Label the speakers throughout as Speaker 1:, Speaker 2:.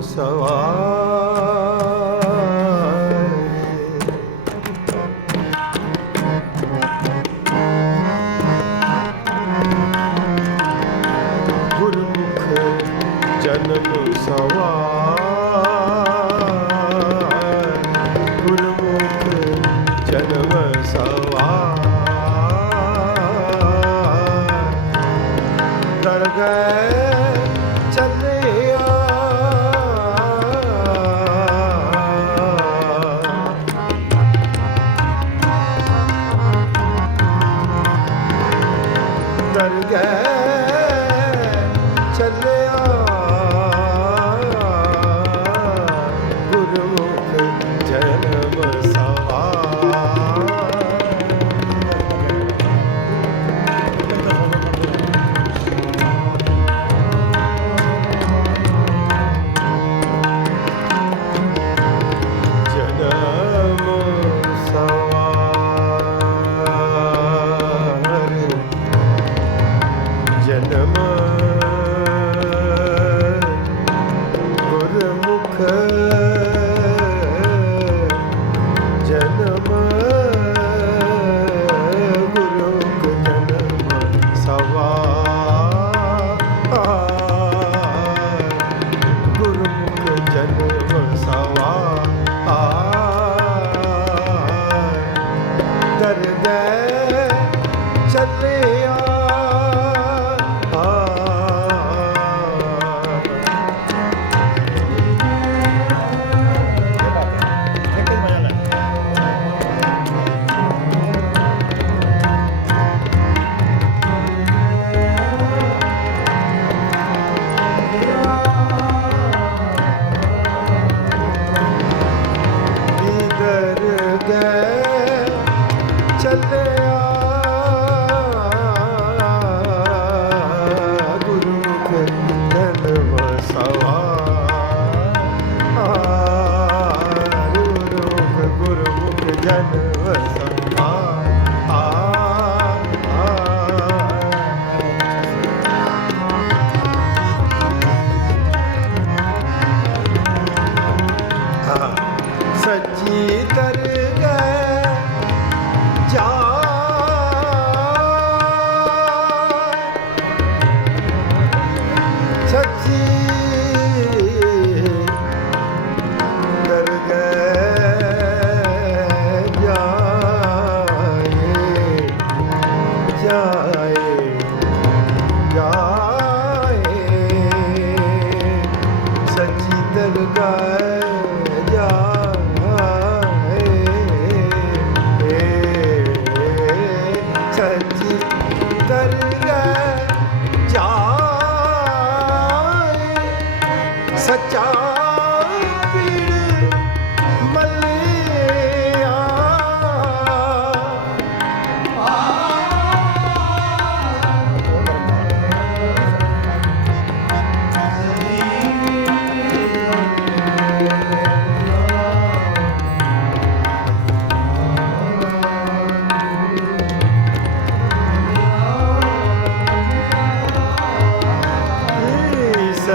Speaker 1: सवा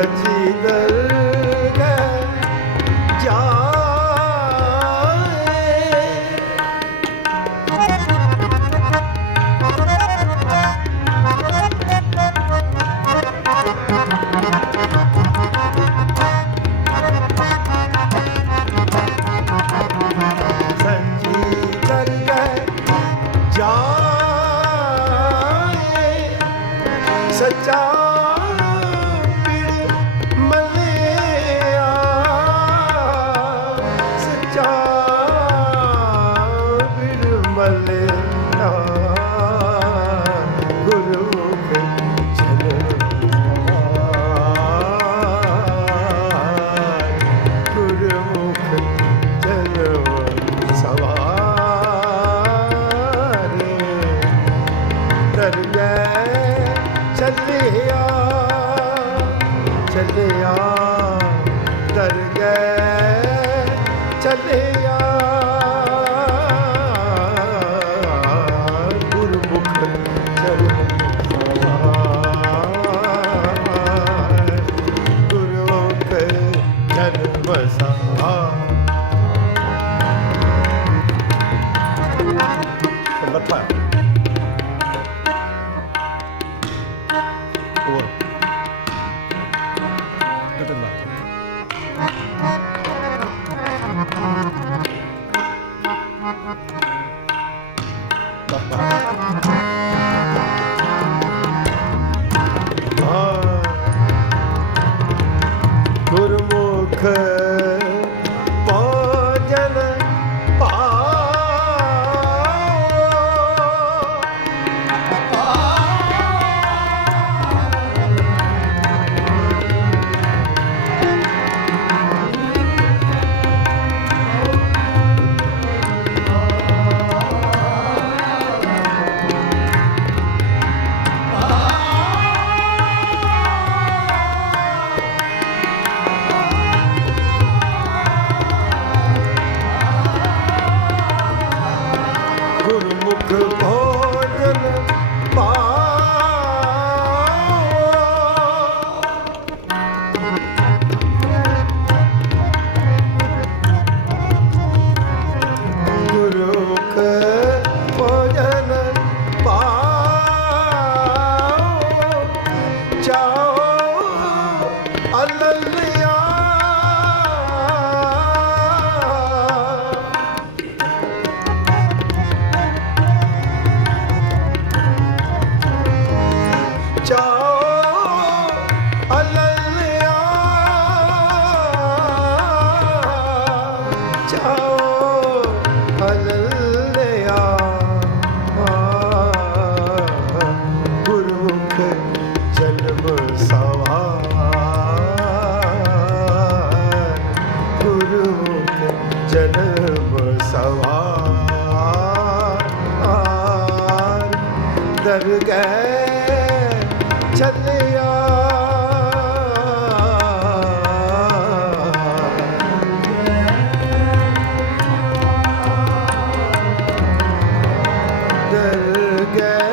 Speaker 1: episode. vale job. Oh. Yeah. Okay.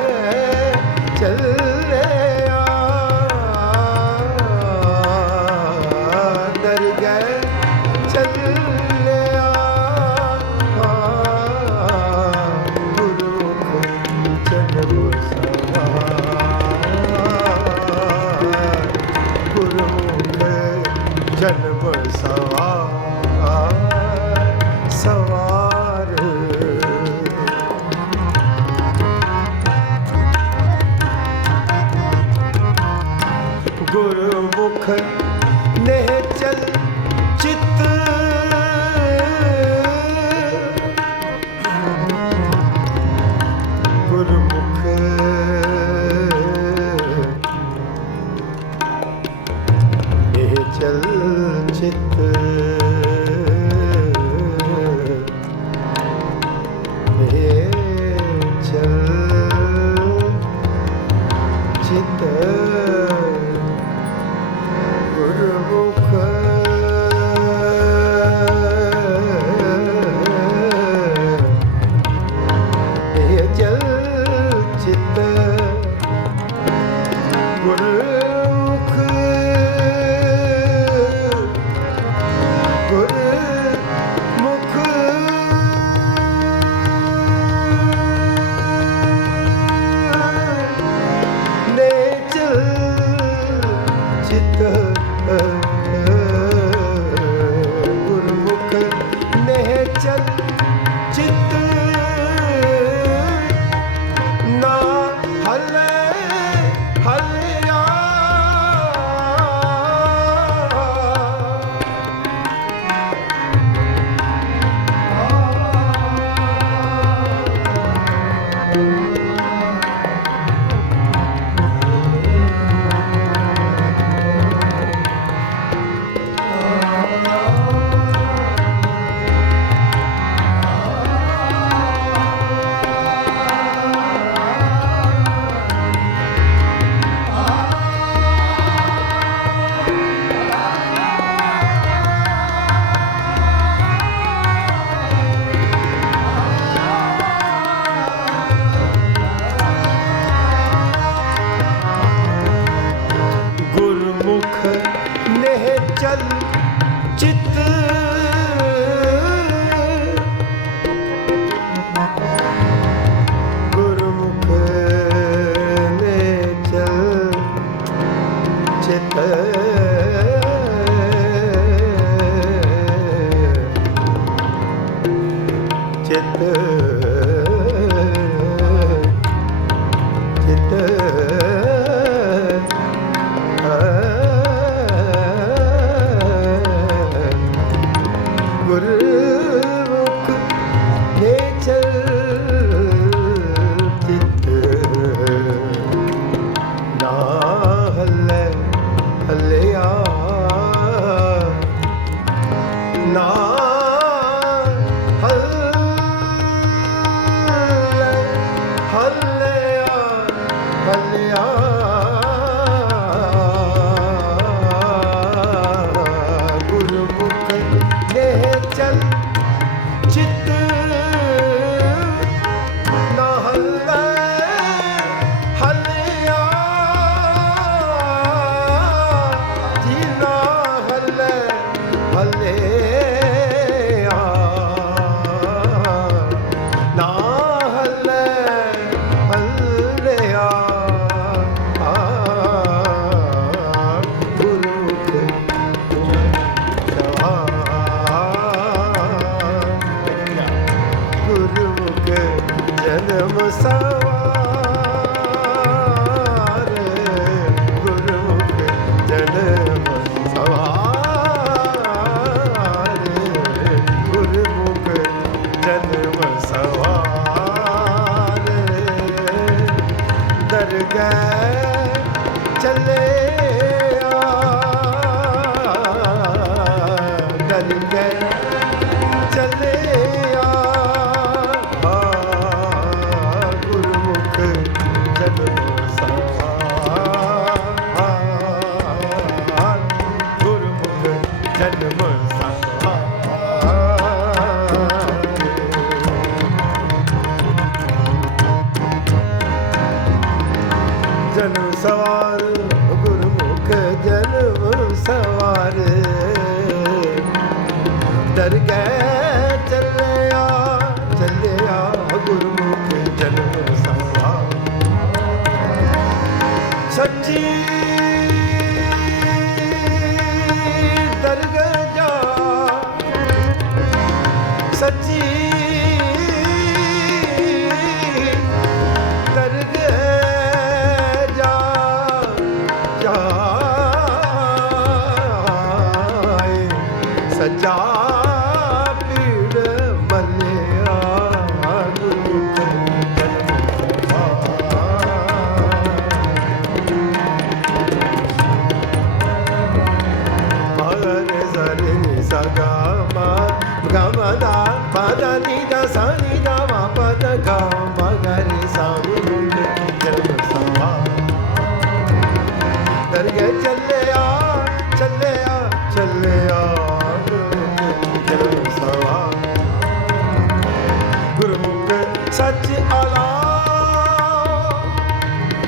Speaker 1: ਸੱਚ ਆਲਾ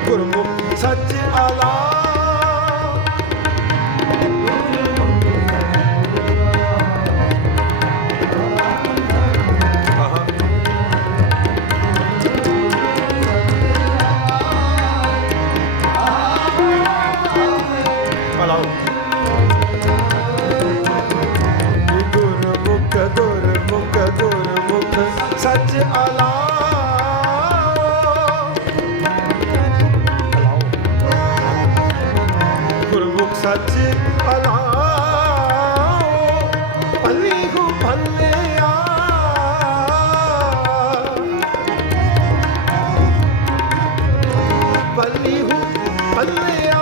Speaker 1: ਗੁਰਮੁਖ ਸੱਚ ਆਲਾ ਸੱਚ ਅਲਾਉ ਅਲੀ ਹੂੰ ਭੱਲਿਆ ਬੱਲੀ ਹੂੰ ਭੱਲਿਆ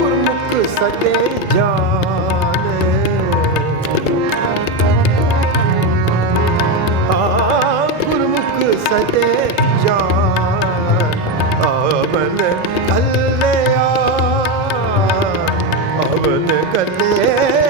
Speaker 1: ਗੁਰਮੁਖ ਸਦੇ ਜਾਣੇ ਆ ਗੁਰਮੁਖ ਸਦੇ करने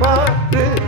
Speaker 1: பார்த்து